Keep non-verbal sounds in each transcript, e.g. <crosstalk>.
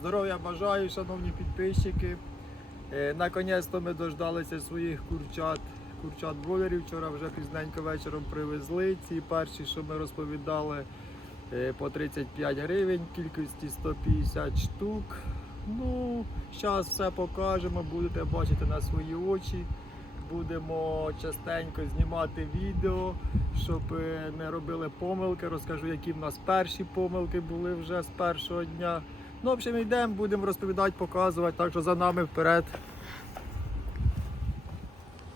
Здоров'я бажаю, шановні підписчики. Е, Наконець-то ми дождалися своїх курчат, курчат бройлерів. Вчора вже пізненько вечором привезли. Ці перші, що ми розповідали, е, по 35 гривень, кількості 150 штук. Ну, зараз все покажемо, будете бачити на свої очі. Будемо частенько знімати відео, щоб е, не робили помилки. Розкажу, які в нас перші помилки були вже з першого дня. Ну, в общем, йдемо, будемо розповідати, показувати, так що за нами вперед.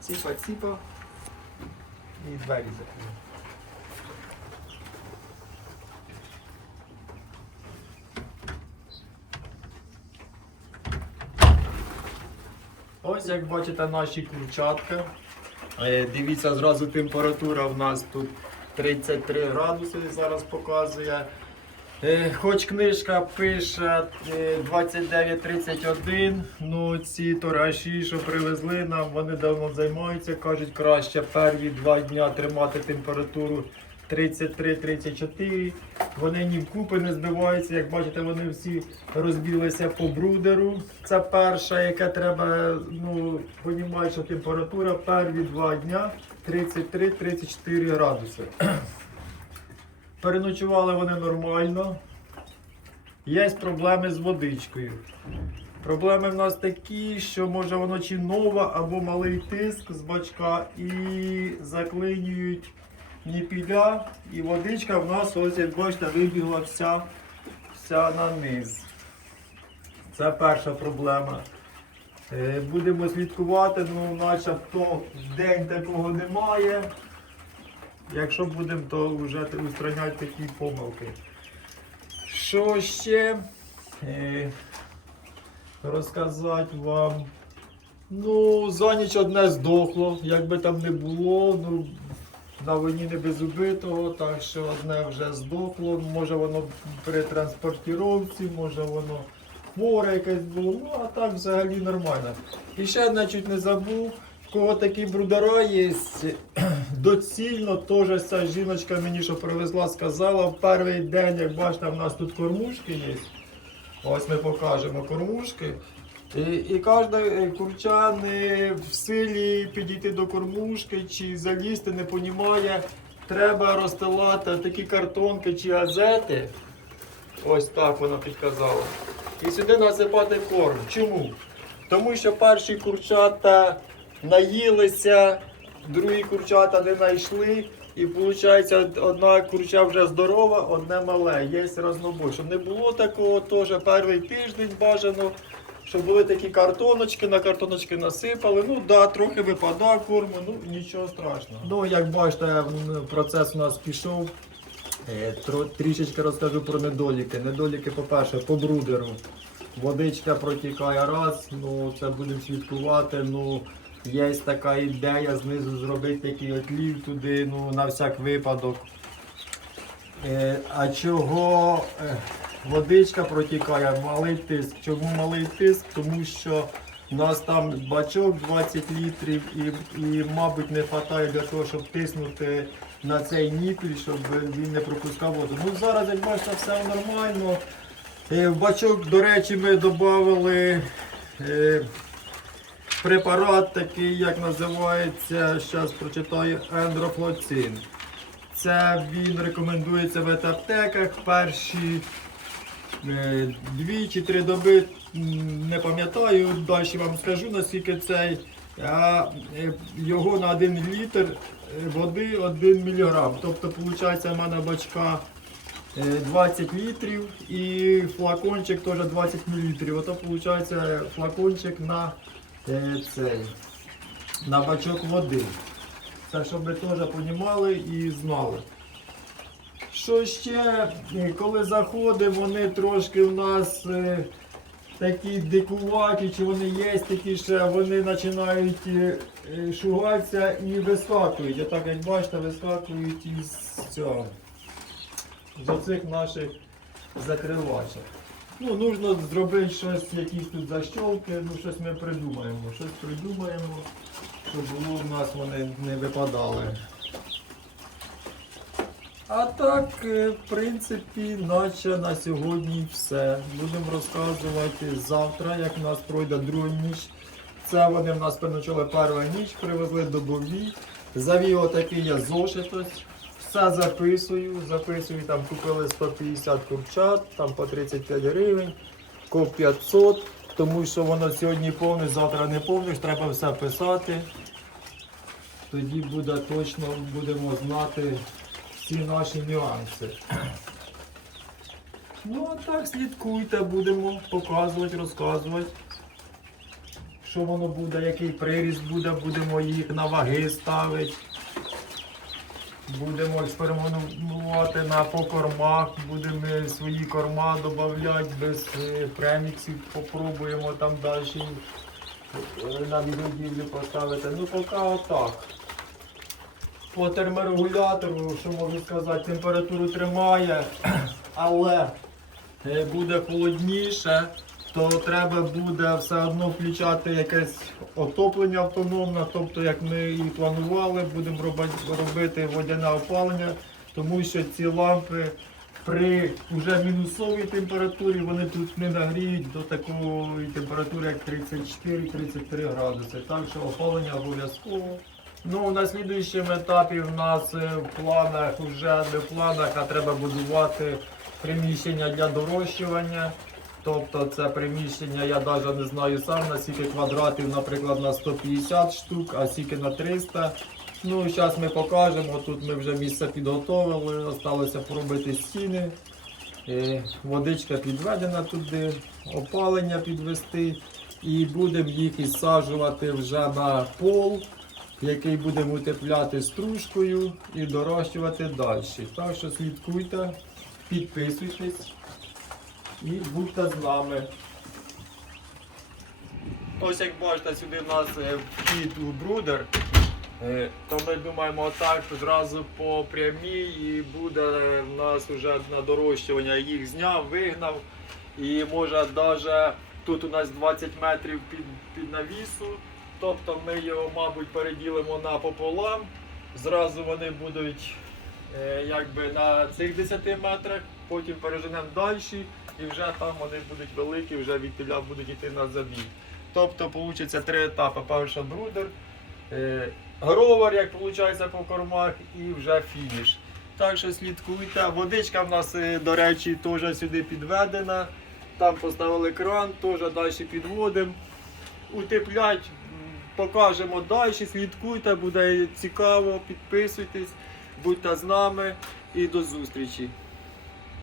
Ціпа, ціпа. І двері закрили. Ось як бачите наші курчатка. Е, Дивіться, зразу температура в нас тут 33 градуси зараз показує. Е, Хоч книжка пише е, 29-31, ну ці торгаші, що привезли нам, вони давно займаються, кажуть, краще перві два дня тримати температуру 33-34. Вони ні вкупи не збиваються. Як бачите, вони всі розбілися по брудеру. Це перша, яке треба, ну, понімають, температура перві два дня 33-34 градуси. Переночували вони нормально. Є проблеми з водичкою. Проблеми в нас такі, що може воно чи нова або малий тиск з бачка і заклинюють ніпіля. І водичка в нас, ось як бачите, вибігла вся, вся на низ. Це перша проблема. Е, Будемо слідкувати, ну начебто день такого немає. Якщо будемо, то вже устраняти такі помилки. Що ще е, розказати вам? Ну, за ніч одне здохло, як би там не було. Ну, на війні не без убитого, так що одне вже здохло. Може воно при транспортіровці, може воно хворе якесь було. Ну, а так взагалі нормально. І ще одне чуть не забув. в Кого такі брудера є, доцільно теж ця жіночка мені що привезла, сказала в перший день, як бачите, в нас тут кормушки є. Ось ми покажемо кормушки. І, і кожен курча в силі підійти до кормушки чи залізти, не розуміє. Треба розстилати такі картонки чи газети. Ось так вона підказала. І сюди насипати корм. Чому? Тому що перші курчата наїлися, другі курчата не знайшли. І виходить, одна курча вже здорова, одне мале, є рознобой. Щоб не було такого, теж перший тиждень бажано, щоб були такі картоночки, на картоночки насипали. Ну да, трохи випадає корму, ну нічого страшного. Ну, як бачите, процес у нас пішов. Е, Трішечки розкажу про недоліки. Недоліки, по-перше, по брудеру. Водичка протікає раз, ну це будемо слідкувати. Ну, є така ідея знизу зробити такий отлів туди, ну, на всяк випадок. Е, а чого е, водичка протікає, малий тиск? Чому малий тиск? Тому що у нас там бачок 20 літрів і, і мабуть, не вистачає для того, щоб тиснути на цей ніпіль, щоб він не пропускав воду. Ну зараз, як бачите, все нормально. Е, В бачок, до речі, ми додали препарат такий, як називається, зараз прочитаю, ендрофлоцин. Це він рекомендується в аптеках. Перші е, дві чи три доби, не пам'ятаю, далі вам скажу, наскільки цей. А е, його на 1 літр е, води 1 мг. Тобто, виходить, в мене бачка е, 20 літрів і флакончик теж 20 мл. Ото виходить флакончик на цей, на бачок води. Це щоб ви теж розуміли і знали. Що ще, е, коли заходимо, вони трошки у нас е, такі дикуваті, чи вони є такі ще, вони починають е, е, шугатися і вискакують. Отак, як бачите, вискакують із цього. З оцих наших закривачок. Ну, нужно зробити щось, якісь тут защолки, ну щось ми придумаємо. Щось придумаємо, щоб було в нас вони не випадали. А так, е, в принципі, наче на сьогодні все. Будемо розказувати завтра, як в нас пройде друга ніч. Це вони в нас переночили перша ніч, привезли добові. Завів отакий я зошит ось. Все записую, записую, там купили 150 курчат, там по 35 гривень, коп 500, тому що воно сьогодні повне, завтра не повне, треба все писати. Тоді буде точно, будемо знати всі наші нюанси. <clears throat> Ну а так слідкуйте, будемо показувати, розказувати. Що воно буде, який приріст буде, будемо їх на ваги ставити. Будемо експериментувати на покормах, будемо свої корма додавати без е, преміксів, попробуємо там далі е, на відгодівлю поставити. Ну поки отак. По терморегулятору, що можу сказати, температуру тримає, <clears throat> але е, буде холодніше, то треба буде все одно включати якесь отоплення автономне, тобто як ми і планували, будемо робити, водяне опалення, тому що ці лампи при вже мінусовій температурі вони тут не нагріють до такої температури, як 34-33 градуси. Так що опалення обов'язково. Ну, на слідуючому етапі в нас е, в планах вже не в планах, а треба будувати приміщення для дорощування. Тобто це приміщення, я навіть не знаю сам, на скільки квадратів, наприклад, на 150 штук, а скільки на 300. Ну, зараз ми покажемо. Тут ми вже місце підготовили, залишилося поробити стіни. Е, Водичка підведена туди, опалення підвести. І будемо їх ізсаджувати вже на пол, який будемо утепляти стружкою і дорощувати далі. Так що слідкуйте, підписуйтесь і будьте з нами. Ось як бачите, сюди в нас е, вхід у брудер. Е, То ми думаємо так зразу по прямій і буде в нас вже на дорощування їх зняв, вигнав. І може навіть тут у нас 20 метрів під, під навісу. Тобто ми його, мабуть, переділимо напополам. Зразу вони будуть е, якби на цих 10 метрах, потім переженемо далі і вже там вони будуть великі, вже від тіля будуть йти на забій. Тобто вийде три етапи. Перша брудер, е, гровер, як виходить по кормах, і вже фініш. Так що слідкуйте. Водичка в нас, е, до речі, теж сюди підведена. Там поставили кран, теж далі підводимо. Утеплять, покажемо далі, слідкуйте, буде цікаво, підписуйтесь, будьте з нами і до зустрічі.